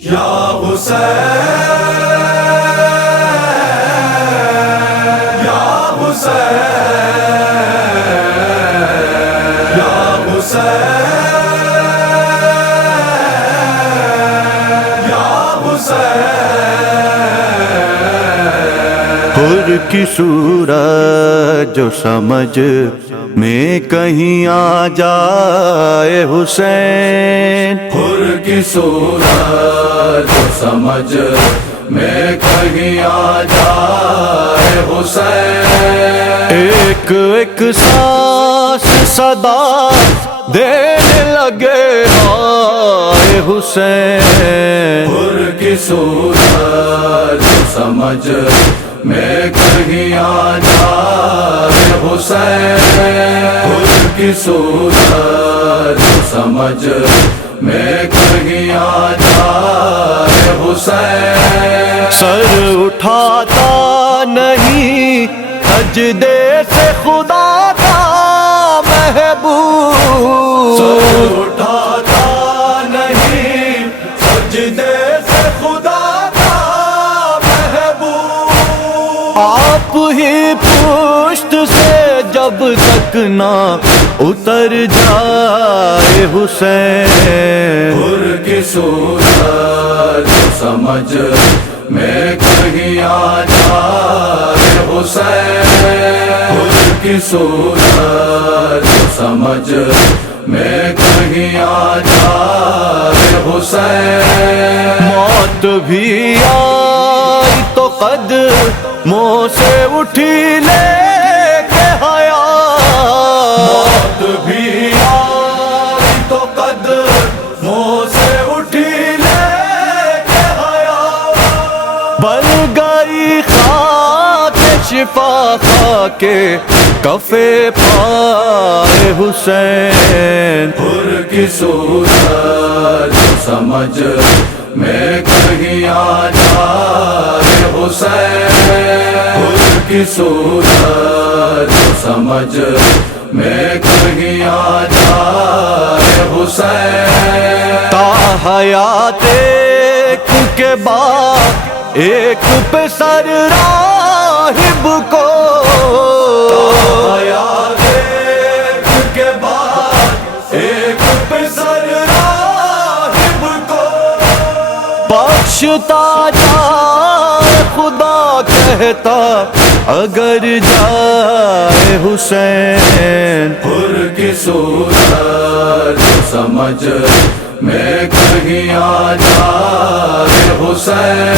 یا حسین یا حسین یا حسین یا حسین حر کی صورت جو سمجھ میں کہیں آ جائے حسین، حر کی صورت جو سمجھ میں کہیں آ جائے حسین، ایک ایک سانس صدا دینے لگے آئے حسین، حر کی صورت جو سمجھ میں کہیں آ جائے حسین، حر کی صورت جو سمجھ میں کہیں آ جائے حسین، سر اٹھاتا نہیں سجدے سے خدا کا محبوب، سر اٹھاتا نہیں سجدے سے خدا کا محبوب، آپ ہی پشت سے جب تک نہ اتر جائے حسین، حر کی صورت جو سمجھ میں کہیں آ جائے حسین، حر کی صورت جو سمجھ میں کہیں آ جائے حسین، موت بھی آئی تو قدموں سے اٹھی لے کے حیات، موت بھی آئی تو قدموں سے اٹھی لے کے حیات، بن گئی خاک شفا خاک کفے پائے حسین، حر کی صورت جو سمجھ میں کہیں آ جائے حسین، حر کی صورت جو سمجھ میں کہیں آ جائے حسین، تا حیات ایک کے بعد ایک پہ سر راہب کو، حیات ایک کے بعد ایک پہ سر راہب کو، بخشتا جائے خدا کہتا اگر جائے حسین، حر کی صورت جو سمجھ میں کہیں آ جائے حسین،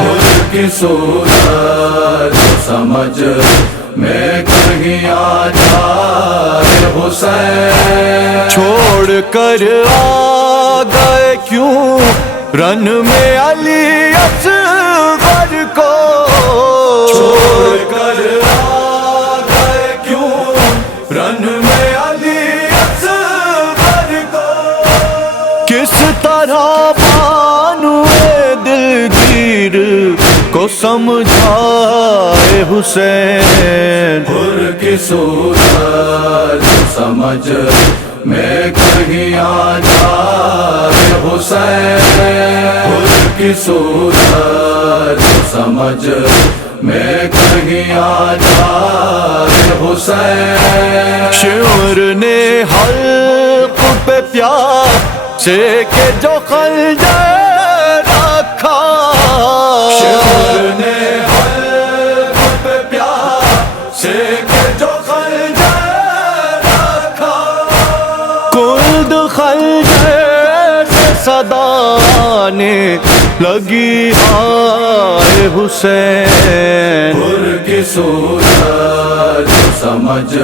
حر کی صورت جو سمجھ میں کہیں آ جائے حسین، چھوڑ کر آ گئے کیوں رن میں علی اصغر کو، چھوڑ کر آ گئے کیوں رن میں علی اصغر کو، کس طرح بانو دلگیر کو سمجھائے حسین، حر کی صورت جو سمجھ میں کہیں آ جائے حسین، حر کی صورت جو سمجھ میں کہیں آ جائے حسین، شعر نے حلق پہ پیار سے کہ جو خنجر رکھا، شعر نے حلق پہ پیار سے کہ جو خنجر رکھا، کلد خنجر سے صدا آنے لگی آئے حسین، حر کی صورت جو سمجھ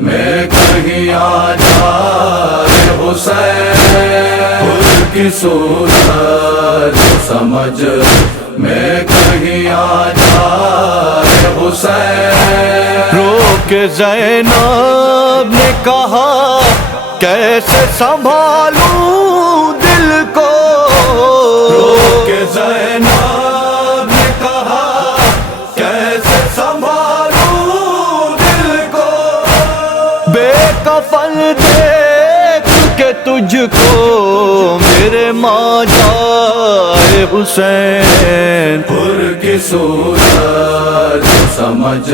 میں کہیں آ جائے حسین، حر کی صورت جو سمجھ میں کہیں آ جائے حسین، رو کے زینب نے کہا کیسے سنبھالوں دل کو، رو کے زینب نے کہا کیسے سنبھالوں دل کو، بے کفن دیکھ کے تجھ کو میرے ماں جائے حسین. پر کی صورت سمجھ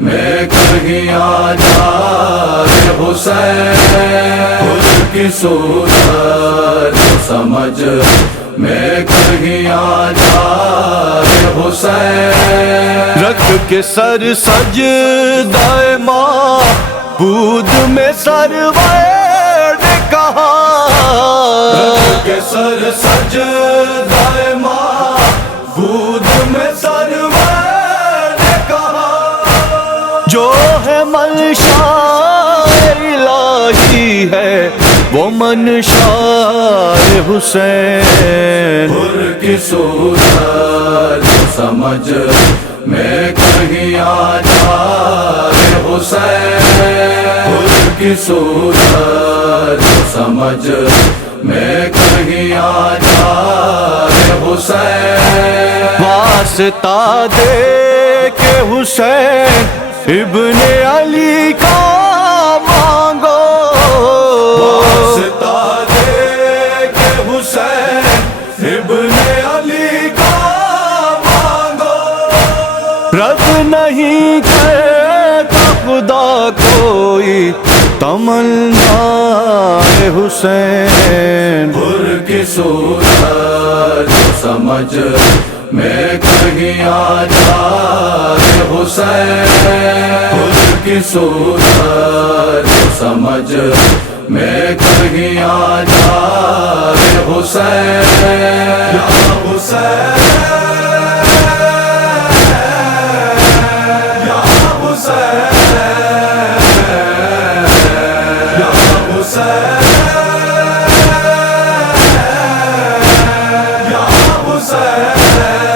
میں کہیں آ جائے حسین. پر کی صورت سمجھ میں کہیں آ جائے حسین. رکھ کے سر سجدہ معبود میں سرور نے کہا. رکھ کے سر سجدہ معبود میں سرور نے کہا. جو ہے منشا الہی ہے وہ منشا حسین. پر کی صورت سمجھ میں کہیں آ جائے حسین. پر کی صورت سمجھ میں کہیں آ جائے حسین. واسطہ دے کے حسین ابن علی کا مانگو. واسطہ دے کے حسین ابن علی کا مانگو. رد نہیں کرتا خدا کوئی تمنا حسین. پر کی صورت سمجھ میں کہیں آ جائے حسین. پر کی صورت سمجھ میں کہیں آ جائے حسین. یا حسین یا حسین یا حسین یا حسین.